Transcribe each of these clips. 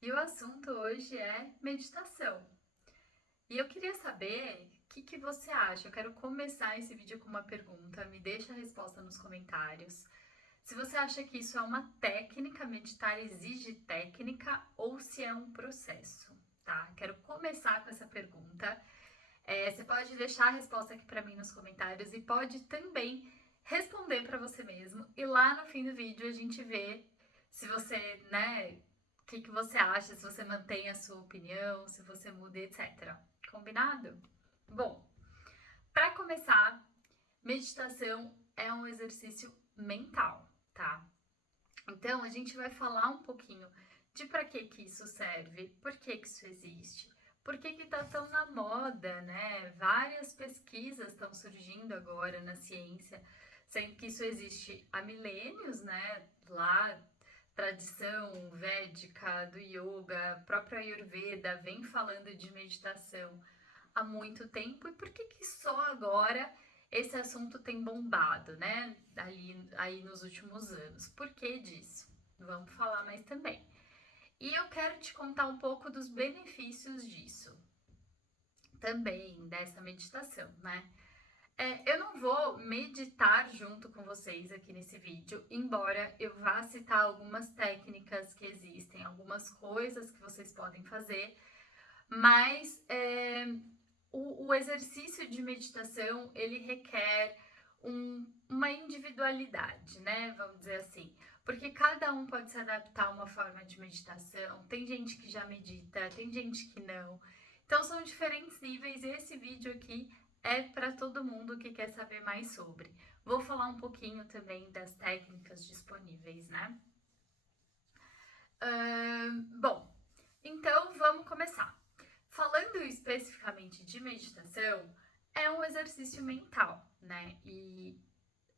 E o assunto hoje é meditação. E eu queria saber o que você acha. Eu quero começar esse vídeo com uma pergunta. Me deixa a resposta nos comentários. Se você acha que isso é uma técnica, meditar exige técnica ou se é um processo, tá? Quero começar com essa pergunta. Você pode deixar a resposta aqui para mim nos comentários e pode também responder para você mesmo. E lá no fim do vídeo a gente vê se você, né, o que você acha, se você mantém a sua opinião, se você muda, etc. Combinado? Bom, para começar, meditação é um exercício mental, tá? Então a gente vai falar um pouquinho de para que isso serve, por que isso existe, por que tá tão na moda, né? Várias pesquisas estão surgindo agora na ciência, sendo que isso existe há milênios, né? Lá, tradição védica, do yoga, a própria Ayurveda vem falando de meditação há muito tempo. E por que só agora esse assunto tem bombado, né? Aí nos últimos anos. Por que disso? Vamos falar mais também. E eu quero te contar um pouco dos benefícios disso, também dessa meditação, né? Eu não vou meditar junto com vocês aqui nesse vídeo, embora eu vá citar algumas técnicas que existem, algumas coisas que vocês podem fazer, mas o exercício de meditação, ele requer uma individualidade, né? Vamos dizer assim. Porque cada um pode se adaptar a uma forma de meditação. Tem gente que já medita, tem gente que não. Então são diferentes níveis e esse vídeo aqui é para todo mundo que quer saber mais sobre. Vou falar um pouquinho também das técnicas disponíveis, né? Bom, então vamos começar. Falando especificamente de meditação, é um exercício mental, né? E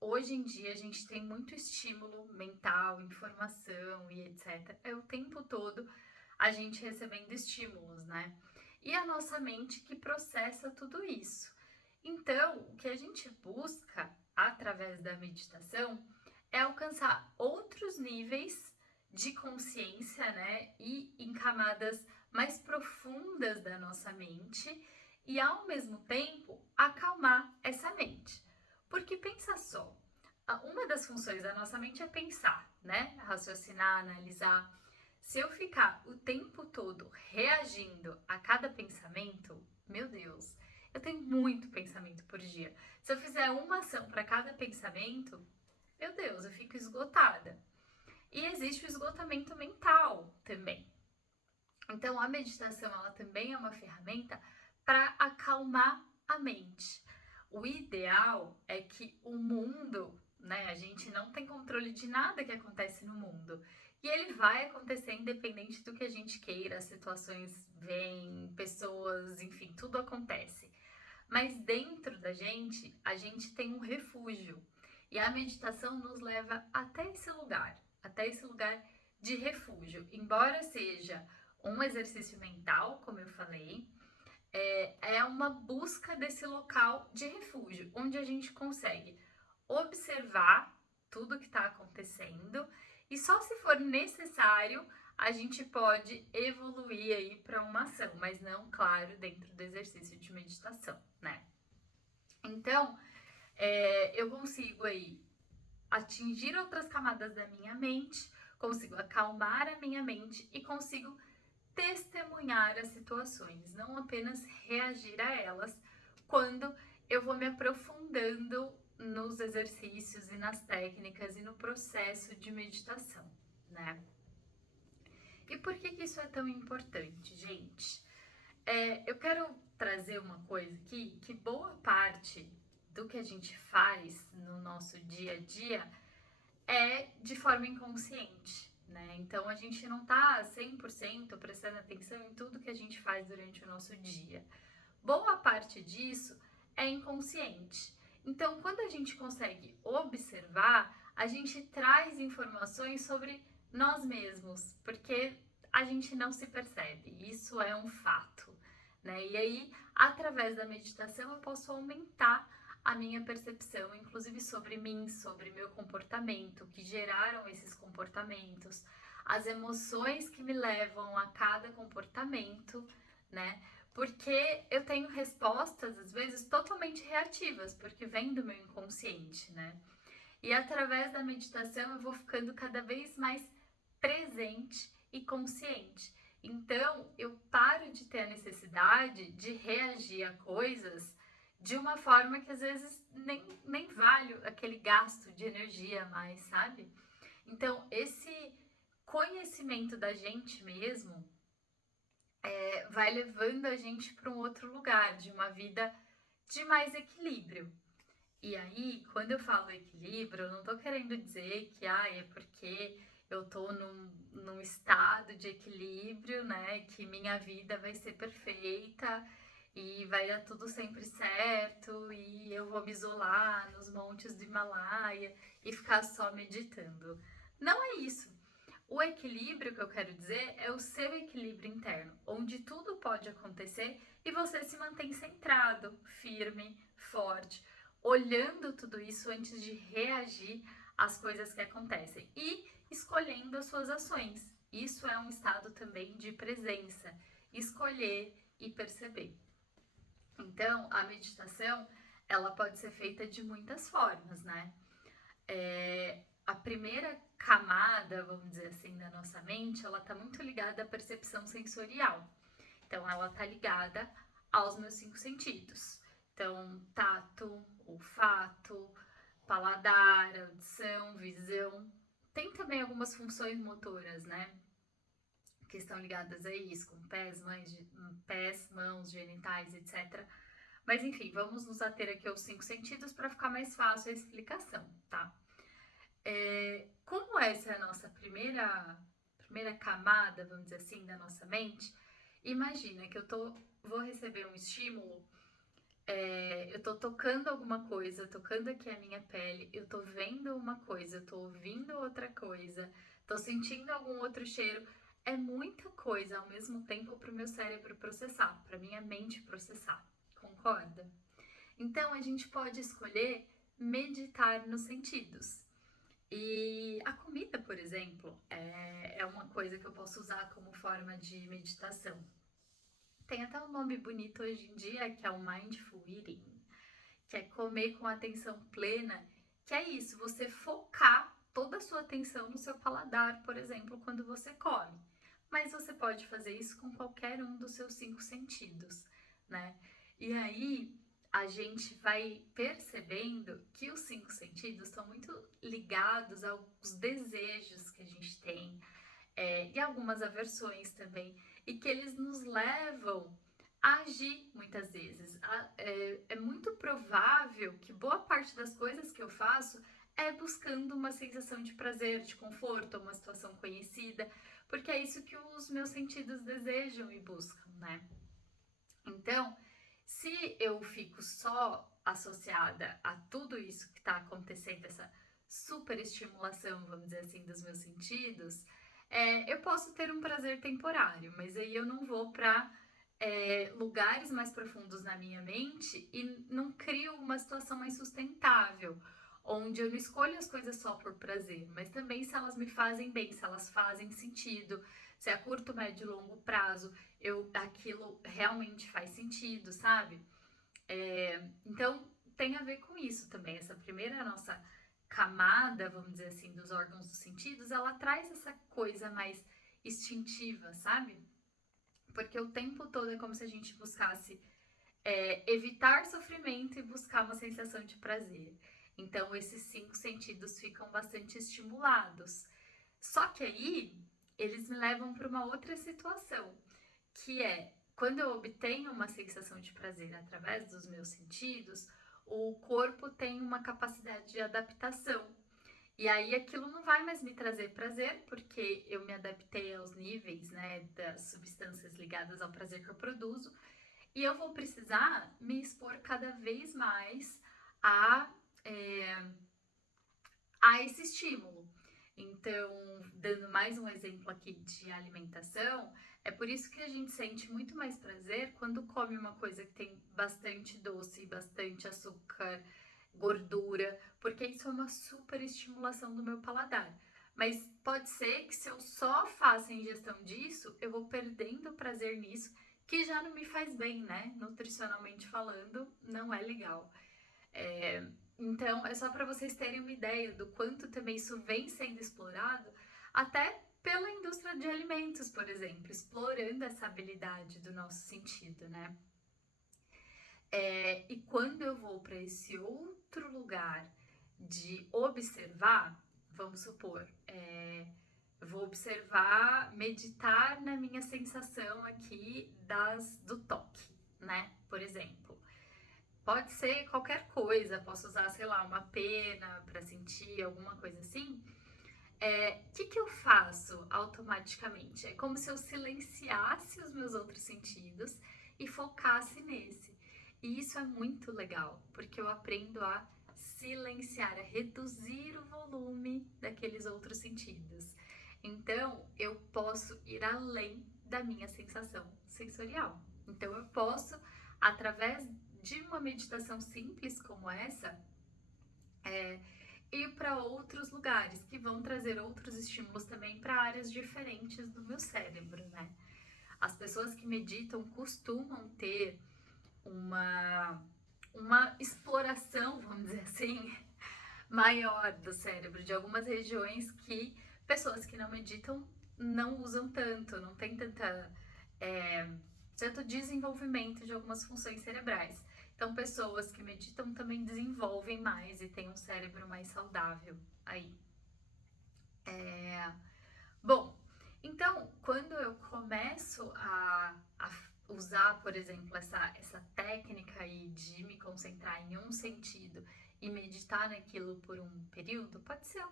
hoje em dia a gente tem muito estímulo mental, informação e etc. É o tempo todo a gente recebendo estímulos, né? E a nossa mente que processa tudo isso. Então, o que a gente busca através da meditação é alcançar outros níveis de consciência, né? E em camadas mais profundas da nossa mente e ao mesmo tempo acalmar essa mente. Porque pensa só, uma das funções da nossa mente é pensar, né? Raciocinar, analisar. Se eu ficar o tempo todo reagindo a cada pensamento, meu Deus, eu tenho muito pensamento por dia. Se eu fizer uma ação para cada pensamento, meu Deus, eu fico esgotada. E existe o esgotamento mental também. Então a meditação ela também é uma ferramenta para acalmar a mente. O ideal é que o mundo, né, a gente não tem controle de nada que acontece no mundo. E ele vai acontecer independente do que a gente queira, as situações vêm, pessoas, enfim, tudo acontece. Mas dentro da gente, a gente tem um refúgio. E a meditação nos leva até esse lugar de refúgio. Embora seja um exercício mental, como eu falei, é uma busca desse local de refúgio, onde a gente consegue observar tudo que está acontecendo e só se for necessário a gente pode evoluir aí para uma ação, mas não, claro, dentro do exercício de meditação, né? Então, eu consigo aí atingir outras camadas da minha mente, consigo acalmar a minha mente e consigo testemunhar as situações, não apenas reagir a elas quando eu vou me aprofundando nos exercícios e nas técnicas e no processo de meditação, né? E por que isso é tão importante, gente? Eu quero trazer uma coisa aqui, que boa parte do que a gente faz no nosso dia a dia é de forma inconsciente, né? Então a gente não tá 100% prestando atenção em tudo que a gente faz durante o nosso dia. Boa parte disso é inconsciente. Então, quando a gente consegue observar, a gente traz informações sobre nós mesmos, porque a gente não se percebe. Isso é um fato, né? E aí, através da meditação, eu posso aumentar a minha percepção, inclusive sobre mim, sobre meu comportamento, que geraram esses comportamentos, as emoções que me levam a cada comportamento, né? Porque eu tenho respostas, às vezes, totalmente reativas, porque vem do meu inconsciente, né? E através da meditação eu vou ficando cada vez mais presente e consciente. Então eu paro de ter a necessidade de reagir a coisas de uma forma que às vezes nem vale aquele gasto de energia mais, sabe? Então esse conhecimento da gente mesmo vai levando a gente para um outro lugar, de uma vida de mais equilíbrio. E aí, quando eu falo equilíbrio, eu não tô querendo dizer que é porque eu tô num estado de equilíbrio, né? Que minha vida vai ser perfeita e vai dar tudo sempre certo e eu vou me isolar nos montes do Himalaia e ficar só meditando. Não é isso. O equilíbrio que eu quero dizer é o seu equilíbrio interno, onde tudo pode acontecer e você se mantém centrado, firme, forte, olhando tudo isso antes de reagir às coisas que acontecem e escolhendo as suas ações. Isso é um estado também de presença, escolher e perceber. Então, a meditação, ela pode ser feita de muitas formas, né? A primeira camada, vamos dizer assim, da nossa mente, ela está muito ligada à percepção sensorial. Então, ela está ligada aos meus 5 sentidos. Então, tato, olfato, paladar, audição, visão. Tem também algumas funções motoras, né? Que estão ligadas a isso, com pés, mãos, genitais, etc. Mas enfim, vamos nos ater aqui aos 5 sentidos para ficar mais fácil a explicação, tá? Como essa é a nossa primeira camada, vamos dizer assim, da nossa mente, imagina que vou receber um estímulo, eu tô tocando alguma coisa, tocando aqui a minha pele, eu tô vendo uma coisa, eu tô ouvindo outra coisa, tô sentindo algum outro cheiro. É muita coisa ao mesmo tempo para o meu cérebro processar, para minha mente processar, concorda? Então a gente pode escolher meditar nos sentidos. E a comida, por exemplo, é uma coisa que eu posso usar como forma de meditação. Tem até um nome bonito hoje em dia, que é o Mindful Eating, que é comer com atenção plena, que é isso, você focar toda a sua atenção no seu paladar, por exemplo, quando você come. Mas você pode fazer isso com qualquer um dos seus 5 sentidos, né? E aí a gente vai percebendo que os 5 sentidos estão muito ligados aos desejos que a gente tem, e algumas aversões também, e que eles nos levam a agir muitas vezes. É muito provável que boa parte das coisas que eu faço é buscando uma sensação de prazer, de conforto, uma situação conhecida, porque é isso que os meus sentidos desejam e buscam, né? Então, se eu fico só associada a tudo isso que está acontecendo, essa super estimulação, vamos dizer assim, dos meus sentidos, eu posso ter um prazer temporário, mas aí eu não vou para lugares mais profundos na minha mente e não crio uma situação mais sustentável, onde eu não escolho as coisas só por prazer, mas também se elas me fazem bem, se elas fazem sentido, se é a curto, médio e longo prazo, aquilo realmente faz sentido, sabe? Então tem a ver com isso também. Essa primeira nossa camada, vamos dizer assim, dos órgãos dos sentidos, ela traz essa coisa mais instintiva, sabe? Porque o tempo todo é como se a gente buscasse evitar sofrimento e buscar uma sensação de prazer. Então esses 5 sentidos ficam bastante estimulados. Só que aí eles me levam para uma outra situação, que é quando eu obtenho uma sensação de prazer através dos meus sentidos, o corpo tem uma capacidade de adaptação. E aí aquilo não vai mais me trazer prazer, porque eu me adaptei aos níveis, né, das substâncias ligadas ao prazer que eu produzo, e eu vou precisar me expor cada vez mais a, é, a esse estímulo. Então, dando mais um exemplo aqui de alimentação, é por isso que a gente sente muito mais prazer quando come uma coisa que tem bastante doce, bastante açúcar, gordura, porque isso é uma super estimulação do meu paladar. Mas pode ser que se eu só faço a ingestão disso, eu vou perdendo prazer nisso, que já não me faz bem, né? Nutricionalmente falando, não é legal. Então, é só para vocês terem uma ideia do quanto também isso vem sendo explorado, até pela indústria de alimentos, por exemplo, explorando essa habilidade do nosso sentido, né? E quando eu vou para esse outro lugar de observar, vamos supor, vou observar, meditar na minha sensação aqui do toque, né? Por exemplo. Pode ser qualquer coisa, posso usar, sei lá, uma pena para sentir, alguma coisa assim. Que eu faço automaticamente? É como se eu silenciasse os meus outros sentidos e focasse nesse. E isso é muito legal, porque eu aprendo a silenciar, a reduzir o volume daqueles outros sentidos. Então, eu posso ir além da minha sensação sensorial. Então, eu posso, através de uma meditação simples como essa, ir para outros lugares que vão trazer outros estímulos também para áreas diferentes do meu cérebro, né? As pessoas que meditam costumam ter uma, uma exploração, vamos dizer assim, maior do cérebro, de algumas regiões que pessoas que não meditam não usam tanto, não tem tanto desenvolvimento de algumas funções cerebrais. Então, pessoas que meditam também desenvolvem mais e têm um cérebro mais saudável aí. Bom, então, quando eu começo a usar, por exemplo, essa técnica aí de me concentrar em um sentido e meditar naquilo por um período, pode ser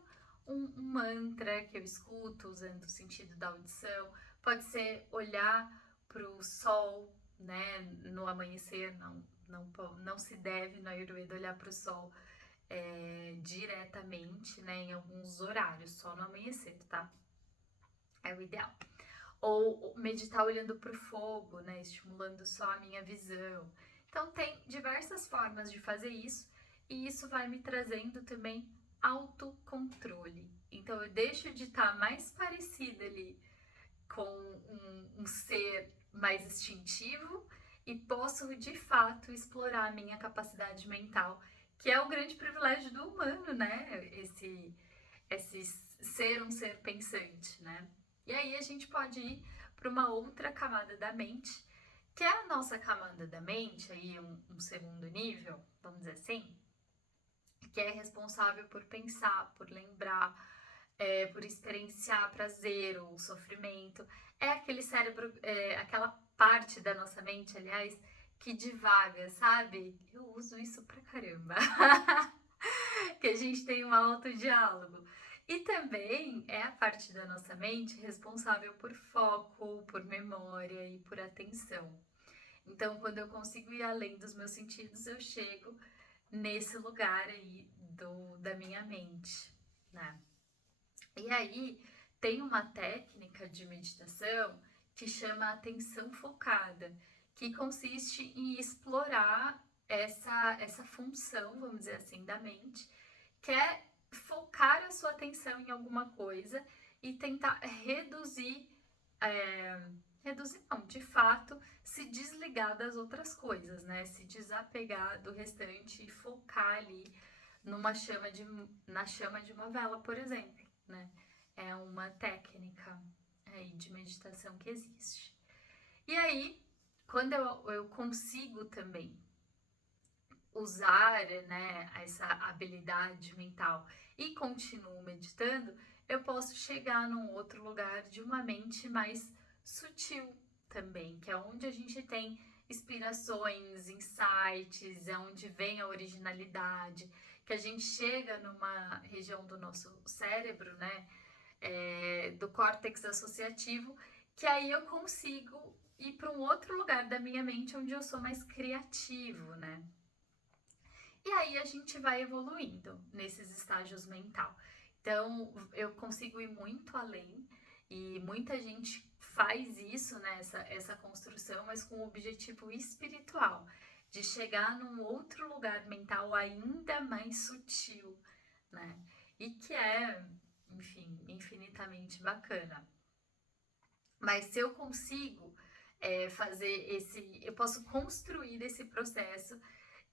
um mantra que eu escuto usando o sentido da audição, pode ser olhar para o sol, né, no amanhecer, não se deve no Ayurveda olhar para o sol diretamente, né, em alguns horários, só no amanhecer, tá? É o ideal. Ou meditar olhando para o fogo, né, estimulando só a minha visão. Então, tem diversas formas de fazer isso e isso vai me trazendo também autocontrole. Então, eu deixo de estar mais parecida ali com um ser mais instintivo e posso de fato explorar a minha capacidade mental, que é o grande privilégio do humano, né? Esse ser um ser pensante, né? E aí a gente pode ir para uma outra camada da mente, que é a nossa camada da mente, aí um segundo nível, vamos dizer assim, que é responsável por pensar, por lembrar, por experienciar prazer ou sofrimento. É aquele cérebro, aquela parte da nossa mente, aliás, que divaga, sabe? Eu uso isso pra caramba. Que a gente tem um autodiálogo. E também é a parte da nossa mente responsável por foco, por memória e por atenção. Então, quando eu consigo ir além dos meus sentidos, eu chego nesse lugar aí da minha mente, né? E aí tem uma técnica de meditação que chama atenção focada, que consiste em explorar essa função, vamos dizer assim, da mente, que é focar a sua atenção em alguma coisa e tentar reduzir não, de fato, se desligar das outras coisas, né? Se desapegar do restante e focar ali na chama de uma vela, por exemplo, né? É uma técnica aí de meditação que existe. E aí, quando eu consigo também usar, né, essa habilidade mental e continuo meditando, eu posso chegar num outro lugar de uma mente mais sutil também, que é onde a gente tem inspirações, insights, é onde vem a originalidade, que a gente chega numa região do nosso cérebro, né, do córtex associativo, que aí eu consigo ir para um outro lugar da minha mente onde eu sou mais criativo, né? E aí a gente vai evoluindo nesses estágios mental. Então, eu consigo ir muito além e muita gente faz isso, né, essa construção, mas com o objetivo espiritual, de chegar num outro lugar mental ainda mais sutil, né? E que é enfim, infinitamente bacana. Mas se eu consigo eu posso construir esse processo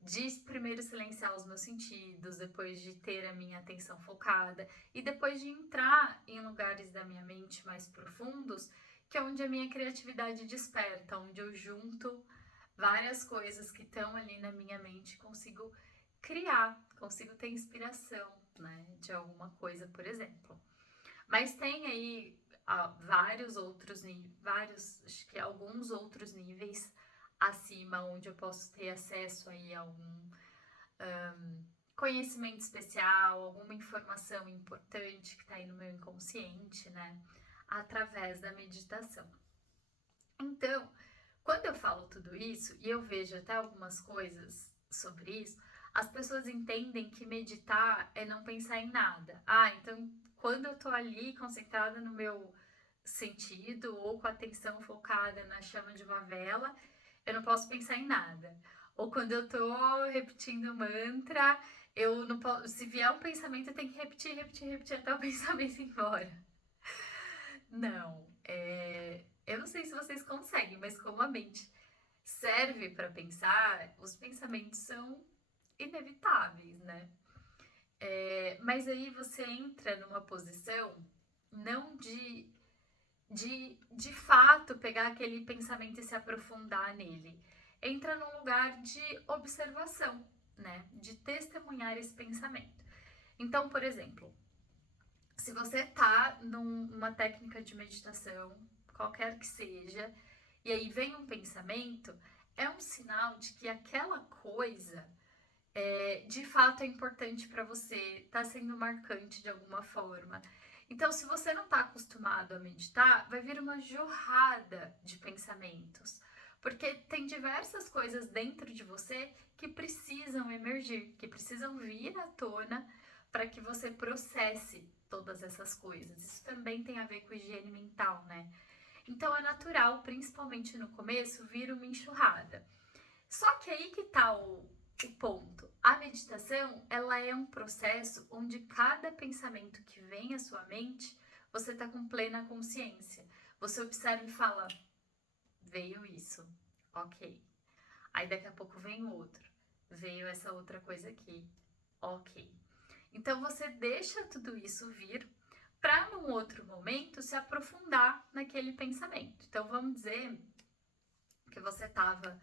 de primeiro silenciar os meus sentidos, depois de ter a minha atenção focada e depois de entrar em lugares da minha mente mais profundos, que é onde a minha criatividade desperta, onde eu junto várias coisas que estão ali na minha mente, consigo criar, consigo ter inspiração, né, de alguma coisa, por exemplo. Mas tem aí vários outros níveis, acho que alguns outros níveis acima, onde eu posso ter acesso aí a algum conhecimento especial, alguma informação importante que está aí no meu inconsciente, né? Através da meditação. Então, quando eu falo tudo isso, e eu vejo até algumas coisas sobre isso, as pessoas entendem que meditar é não pensar em nada. Então quando eu tô ali concentrada no meu sentido ou com a atenção focada na chama de uma vela, eu não posso pensar em nada. Ou quando eu tô repetindo o mantra, eu não posso, se vier um pensamento, eu tenho que repetir até o pensamento ir embora. Não, eu não sei se vocês conseguem, mas como a mente serve para pensar, os pensamentos são inevitáveis, né? Mas aí você entra numa posição não de fato pegar aquele pensamento e se aprofundar nele. Entra num lugar de observação, né? De testemunhar esse pensamento. Então, por exemplo, se você tá numa técnica de meditação, qualquer que seja, e aí vem um pensamento, é um sinal de que aquela coisa de fato é importante para você, está sendo marcante de alguma forma. Então, se você não está acostumado a meditar, vai vir uma jorrada de pensamentos, porque tem diversas coisas dentro de você que precisam emergir, que precisam vir à tona para que você processe todas essas coisas. Isso também tem a ver com higiene mental, né? Então é natural, principalmente no começo, vir uma enxurrada. Só que aí que tá o ponto. A meditação, ela é um processo onde cada pensamento que vem à sua mente, você tá com plena consciência. Você observa e fala, veio isso, ok. Aí daqui a pouco vem outro, veio essa outra coisa aqui, ok. Então você deixa tudo isso vir para num outro momento se aprofundar naquele pensamento. Então vamos dizer que você estava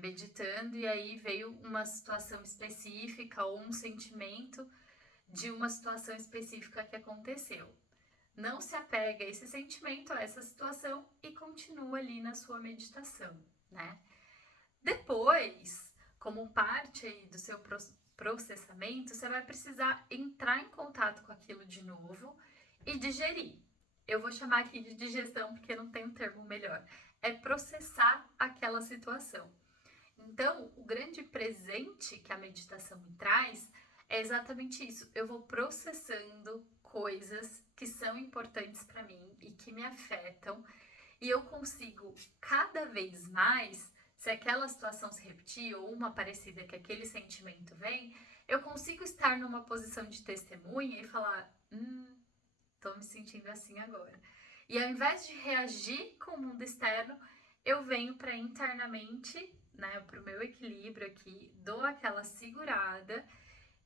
meditando e aí veio uma situação específica ou um sentimento de uma situação específica que aconteceu. Não se apega a esse sentimento, a essa situação e continua ali na sua meditação, né? Depois, como parte aí do seu processamento, você vai precisar entrar em contato com aquilo de novo e digerir. Eu vou chamar aqui de digestão porque não tem um termo melhor. É processar aquela situação. Então, o grande presente que a meditação me traz é exatamente isso. Eu vou processando coisas que são importantes para mim e que me afetam, e eu consigo cada vez mais, se aquela situação se repetir ou uma parecida que aquele sentimento vem, eu consigo estar numa posição de testemunha e falar: tô me sentindo assim agora. E ao invés de reagir com o mundo externo, eu venho para internamente, né, para o meu equilíbrio aqui, dou aquela segurada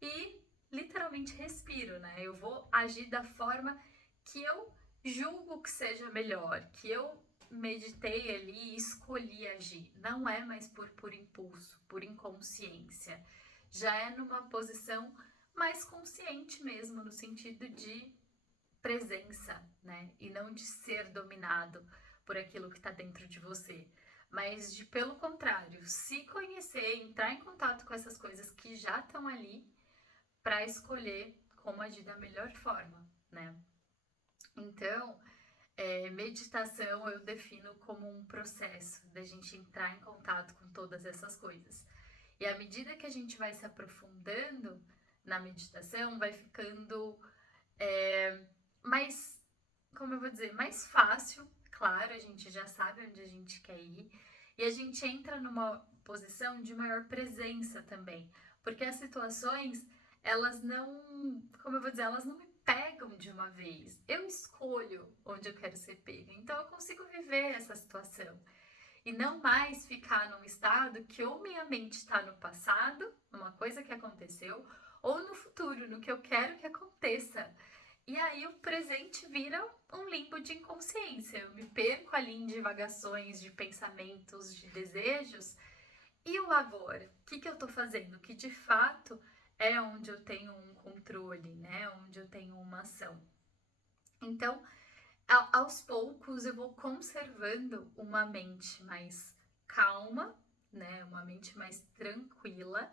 e literalmente respiro, né? Eu vou agir da forma que eu julgo que seja melhor, que eu meditei ali e escolhi agir. Não é mais por impulso, por inconsciência. Já é numa posição mais consciente mesmo, no sentido de presença, né? E não de ser dominado por aquilo que está dentro de você, mas de, pelo contrário, se conhecer, entrar em contato com essas coisas que já estão ali para escolher como agir da melhor forma, né? Então, meditação eu defino como um processo da gente entrar em contato com todas essas coisas. E à medida que a gente vai se aprofundando na meditação, vai ficando mais, como eu vou dizer, mais fácil. Claro, a gente já sabe onde a gente quer ir e a gente entra numa posição de maior presença também, porque as situações, elas não, como eu vou dizer, elas não me pegam de uma vez. Eu escolho onde eu quero ser pega. Então eu consigo viver essa situação. E não mais ficar num estado que ou minha mente está no passado, numa coisa que aconteceu, ou no futuro, no que eu quero que aconteça. E aí o presente vira um limbo de inconsciência. Eu me perco ali em divagações de pensamentos, de desejos. E o agora? O que eu tô fazendo? Que de fato é onde eu tenho um controle, né? Onde eu tenho uma ação. Então, aos poucos eu vou conservando uma mente mais calma, né? Uma mente mais tranquila,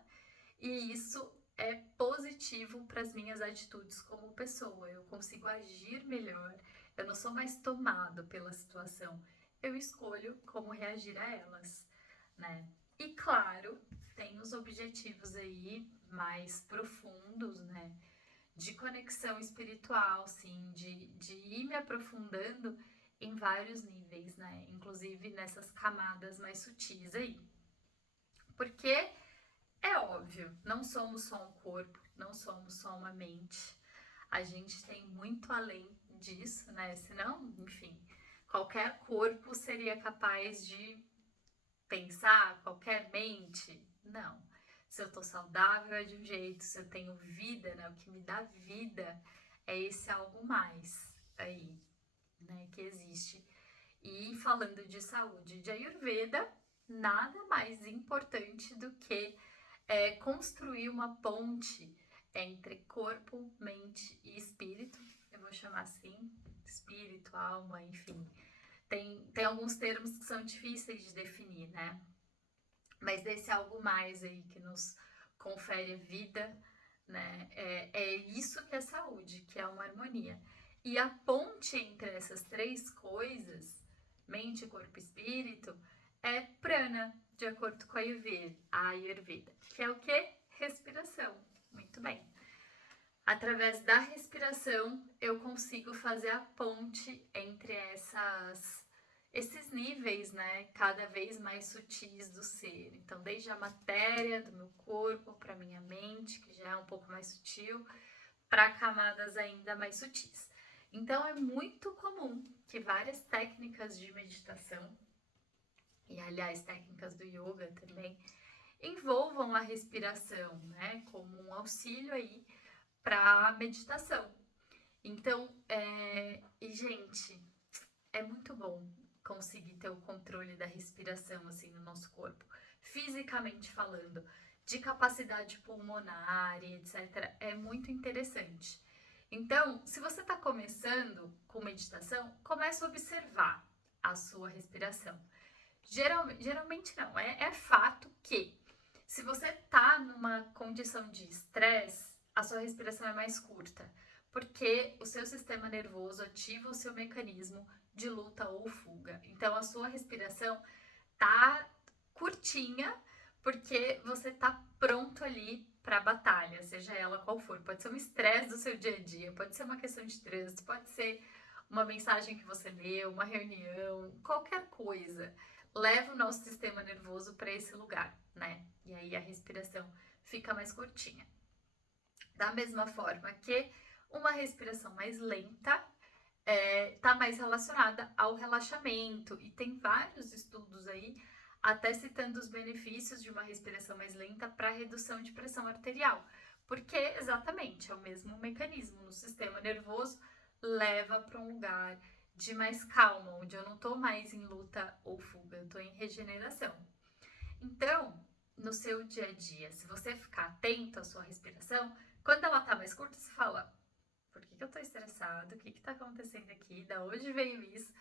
e isso é positivo para as minhas atitudes como pessoa. Eu consigo agir melhor, eu não sou mais tomado pela situação, eu escolho como reagir a elas, né? E claro, tem os objetivos aí mais profundos, né? De conexão espiritual, sim, de ir me aprofundando em vários níveis, né? Inclusive nessas camadas mais sutis aí. Porque é óbvio, não somos só um corpo, não somos só uma mente. A gente tem muito além disso, né? Senão, enfim, qualquer corpo seria capaz de pensar, qualquer mente. Não. Se eu tô saudável é de um jeito, se eu tenho vida, né? O que me dá vida é esse algo mais aí, né? Que existe. E falando de saúde de Ayurveda, nada mais importante do que construir uma ponte entre corpo, mente e espírito. Eu vou chamar assim, espírito, alma, enfim. Tem alguns termos que são difíceis de definir, né? Mas desse algo mais aí que nos confere vida, né? É isso que é saúde, que é uma harmonia. E a ponte entre essas três coisas, mente, corpo e espírito, é prana, de acordo com a Ayurveda, que é o que? Respiração. Muito bem. Através da respiração, eu consigo fazer a ponte entre esses níveis, né, cada vez mais sutis do ser. Então, desde a matéria do meu corpo para minha mente, que já é um pouco mais sutil, para camadas ainda mais sutis. Então, é muito comum que várias técnicas de meditação, e aliás, técnicas do yoga também, envolvam a respiração, né, como um auxílio aí para a meditação. Então, gente, é muito bom conseguir ter o controle da respiração assim no nosso corpo, fisicamente falando, de capacidade pulmonar e etc. É muito interessante. Então, se você está começando com meditação, comece a observar a sua respiração. Geralmente não, é fato que se você está numa condição de estresse, a sua respiração é mais curta, porque o seu sistema nervoso ativa o seu mecanismo de luta ou fuga. Então a sua respiração tá curtinha, porque você tá pronto ali para a batalha, seja ela qual for. Pode ser um estresse do seu dia a dia, pode ser uma questão de trânsito, pode ser uma mensagem que você leu, uma reunião, qualquer coisa. Leva o nosso sistema nervoso para esse lugar, né? E aí a respiração fica mais curtinha. Da mesma forma que uma respiração mais lenta está mais relacionada ao relaxamento, e tem vários estudos aí até citando os benefícios de uma respiração mais lenta para redução de pressão arterial, porque exatamente é o mesmo mecanismo no sistema nervoso, leva para um lugar de mais calma, onde eu não estou mais em luta ou fuga, eu estou em regeneração. Então, no seu dia a dia, se você ficar atento à sua respiração, quando ela tá mais curta, você fala: por que eu tô estressado? O que tá acontecendo aqui? Da onde veio isso?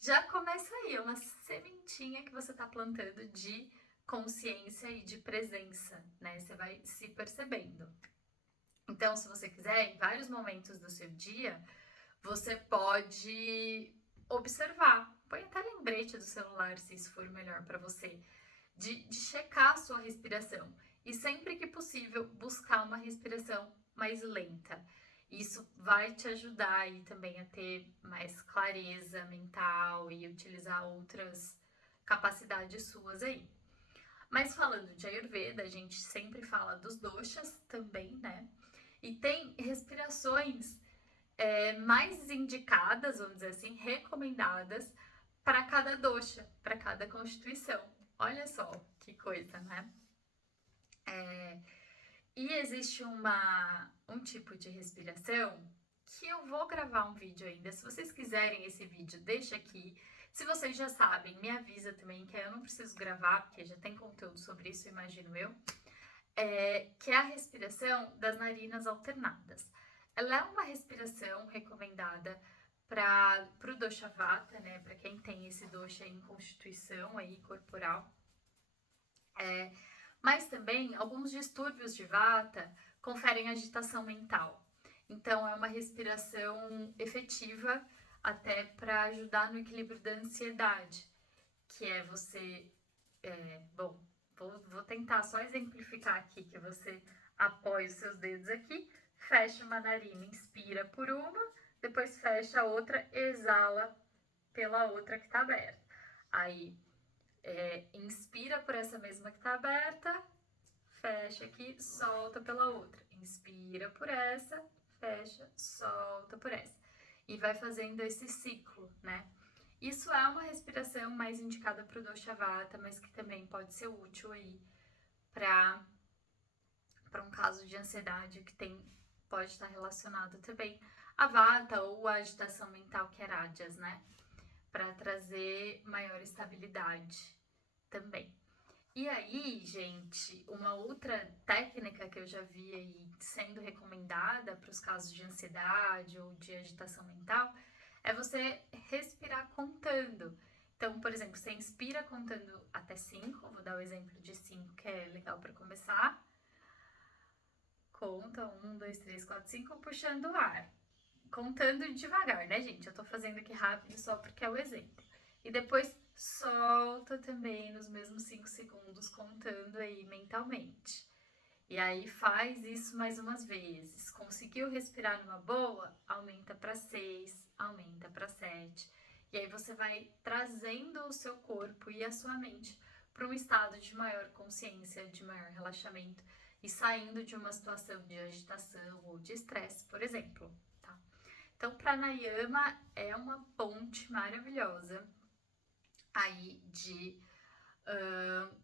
Já começa aí, uma sementinha que você tá plantando de consciência e de presença, né? Você vai se percebendo. Então, se você quiser, em vários momentos do seu dia, você pode observar. Põe até lembrete do celular, se isso for melhor para você, de checar a sua respiração. E sempre que possível, buscar uma respiração mais lenta. Isso vai te ajudar aí também a ter mais clareza mental e utilizar outras capacidades suas aí. Mas falando de Ayurveda, a gente sempre fala dos doshas também, né? E tem respirações mais indicadas, vamos dizer assim, recomendadas para cada dosha, para cada constituição. Olha só que coisa, né? E existe um tipo de respiração que eu vou gravar um vídeo ainda. Se vocês quiserem esse vídeo, deixa aqui. Se vocês já sabem, me avisa também, que eu não preciso gravar, porque já tem conteúdo sobre isso, imagino eu. Que é a respiração das narinas alternadas. Ela é uma respiração recomendada para o dosha vata, né? Para quem tem esse dosha em constituição aí corporal. Mas também alguns distúrbios de vata conferem agitação mental. Então é uma respiração efetiva até para ajudar no equilíbrio da ansiedade, que é você, bom, vou tentar só exemplificar aqui, que você apoia os seus dedos aqui, fecha uma narina, inspira por uma, depois fecha a outra, exala pela outra que está aberta. Aí, inspira por essa mesma que está aberta, fecha aqui, solta pela outra. Inspira por essa, fecha, solta por essa. E vai fazendo esse ciclo, né? Isso é uma respiração mais indicada para o dosha vata, mas que também pode ser útil aí para um caso de ansiedade que pode estar relacionado também a vata ou a agitação mental, que é rajas, né? Para trazer maior estabilidade também. E aí, gente, uma outra técnica que eu já vi aí sendo recomendada para os casos de ansiedade ou de agitação mental é você respirar contando. Então, por exemplo, você inspira contando até 5, vou dar o exemplo de 5, que é legal para começar. Conta 1, 2, 3, 4, 5, puxando o ar. Contando devagar, né, gente? Eu tô fazendo aqui rápido só porque é o exemplo. E depois solta também nos mesmos 5 segundos, contando aí mentalmente. E aí faz isso mais umas vezes. Conseguiu respirar numa boa? Aumenta para 6, aumenta para 7. E aí você vai trazendo o seu corpo e a sua mente para um estado de maior consciência, de maior relaxamento e saindo de uma situação de agitação ou de estresse, por exemplo. Tá? Então, pranayama é uma ponte maravilhosa aí de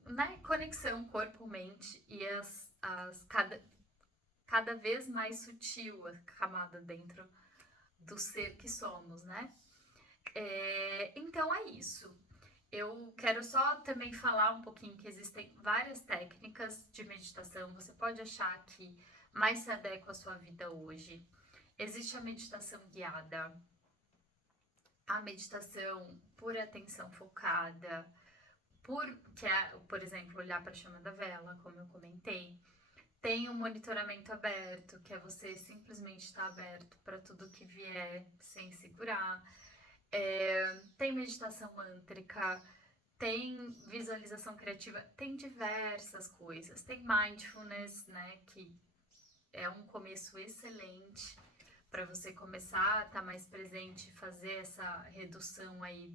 né, conexão corpo-mente e cada vez mais sutil a camada dentro do ser que somos, né? Então é isso. Eu quero só também falar um pouquinho que existem várias técnicas de meditação. Você pode achar que mais se adequa à sua vida hoje. Existe a meditação guiada, a meditação por atenção focada, que é, por exemplo, olhar para a chama da vela, como eu comentei. Tem o monitoramento aberto, que é você simplesmente estar aberto para tudo que vier sem segurar. Tem meditação mântrica, tem visualização criativa, tem diversas coisas. Tem mindfulness, né, que é um começo excelente para você começar a estar mais presente, fazer essa redução aí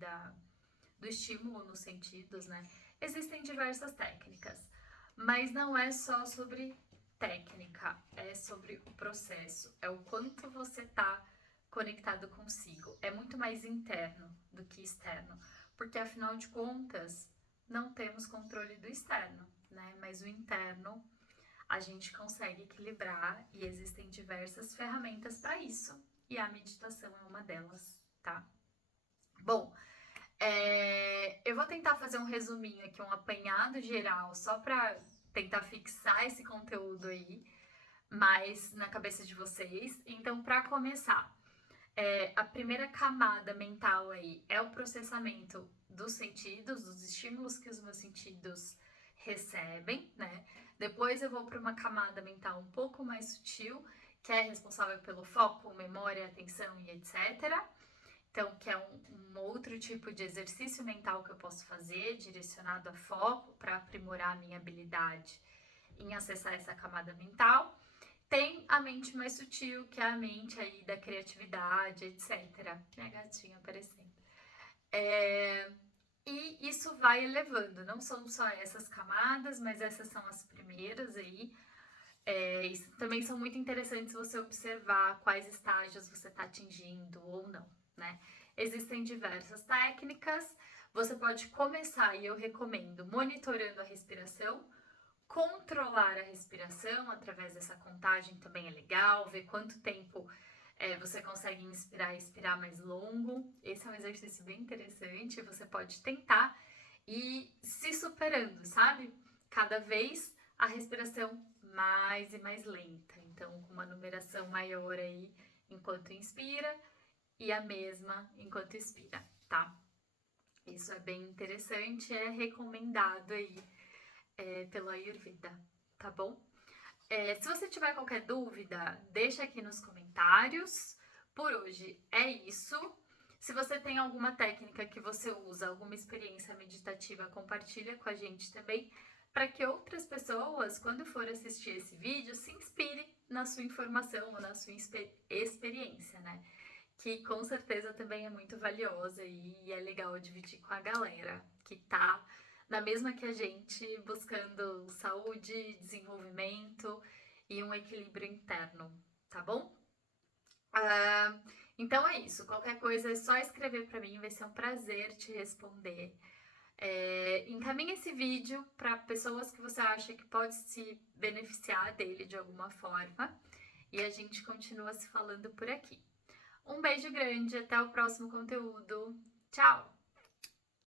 do estímulo nos sentidos, né? Existem diversas técnicas, mas não é só sobre técnica, é sobre o processo, é o quanto você tá conectado consigo. É muito mais interno do que externo, porque afinal de contas, não temos controle do externo, né? Mas o interno a gente consegue equilibrar e existem diversas ferramentas para isso, e a meditação é uma delas, tá? Bom, eu vou tentar fazer um resuminho aqui, um apanhado geral, só para tentar fixar esse conteúdo aí mais na cabeça de vocês. Então, para começar, a primeira camada mental aí é o processamento dos sentidos, dos estímulos que os meus sentidos recebem, né? Depois eu vou para uma camada mental um pouco mais sutil, que é responsável pelo foco, memória, atenção e etc. Então, que é um outro tipo de exercício mental que eu posso fazer, direcionado a foco, para aprimorar a minha habilidade em acessar essa camada mental. Tem a mente mais sutil, que é a mente aí da criatividade, etc. Minha gatinha aparecendo. E isso vai elevando, não são só essas camadas, mas essas são as primeiras aí. Isso também são muito interessantes você observar quais estágios você está atingindo ou não, né? Existem diversas técnicas, você pode começar, e eu recomendo, monitorando a respiração, controlar a respiração através dessa contagem também é legal, ver quanto tempo você consegue inspirar e expirar mais longo. Esse é um exercício bem interessante, você pode tentar e se superando, sabe? Cada vez a respiração mais e mais lenta. Então, com uma numeração maior aí enquanto inspira e a mesma enquanto expira, tá? Isso é bem interessante, é recomendado aí pelo Ayurveda, tá bom? Se você tiver qualquer dúvida, deixa aqui nos comentários. Por hoje é isso. Se você tem alguma técnica que você usa, alguma experiência meditativa, compartilha com a gente também, para que outras pessoas, quando for assistir esse vídeo, se inspirem na sua informação ou na sua experiência, né? Que com certeza também é muito valiosa e é legal dividir com a galera que tá na mesma que a gente, buscando saúde, desenvolvimento e um equilíbrio interno, tá bom? Então é isso. Qualquer coisa é só escrever para mim, vai ser um prazer te responder. Encaminhe esse vídeo para pessoas que você acha que pode se beneficiar dele de alguma forma e a gente continua se falando por aqui. Um beijo grande, até o próximo conteúdo. Tchau!